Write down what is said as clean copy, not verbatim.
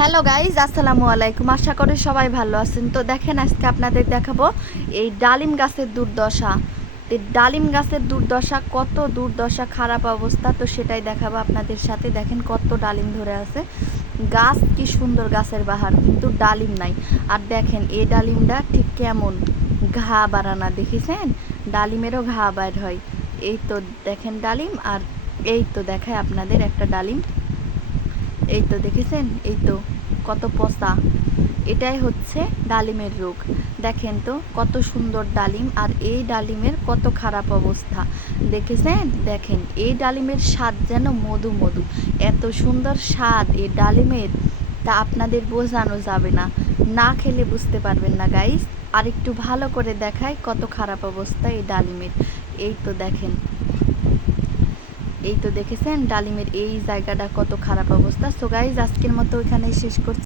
Hello guys, আসসালামু আলাইকুম। আশা করি সবাই ভালো আছেন। তো দেখেন, আজকে আপনাদের দেখাবো এই ডালিম গাছের দুর্দশা। এই ডালিম গাছের দুর্দশা, কত দুর্দশা, খারাপ অবস্থা, তো সেটাই দেখাবো আপনাদের সাথে। দেখেন কত ডালিম ধরে আছে। গাছ কি সুন্দর, গাছের বাহার, কিন্তু ডালিম নাই। আর দেখেন এই ডালিমটা ঠিক কেমন, ঘা বাড়ানা, দেখেছেন? ডালিমেরও ঘা বাইর হয়। এই তো দেখেন ডালিম, আর এই তো দেখায় আপনাদের একটা ডালিম। এই তো দেখেছেন, এই তো কত পচা। এটাই হচ্ছে ডালিমের রোগ। দেখেন তো কত সুন্দর ডালিম, আর এই ডালিমের কত খারাপ অবস্থা, দেখেছেন? দেখেন এই ডালিমের স্বাদ যেন মধু মধু, এত সুন্দর স্বাদ এই ডালিমের, তা আপনাদের বোঝানো যাবে না, না খেলে বুঝতে পারবেন না গাইস। আর একটু ভালো করে দেখায় কত খারাপ অবস্থা এই ডালিমের। এই তো দেখেন, এই তো দেখেছেন ডালিমের এই জায়গাটা কত খারাপ অবস্থা। সো গাইজ, আজকের মতো এখানেই শেষ করছি।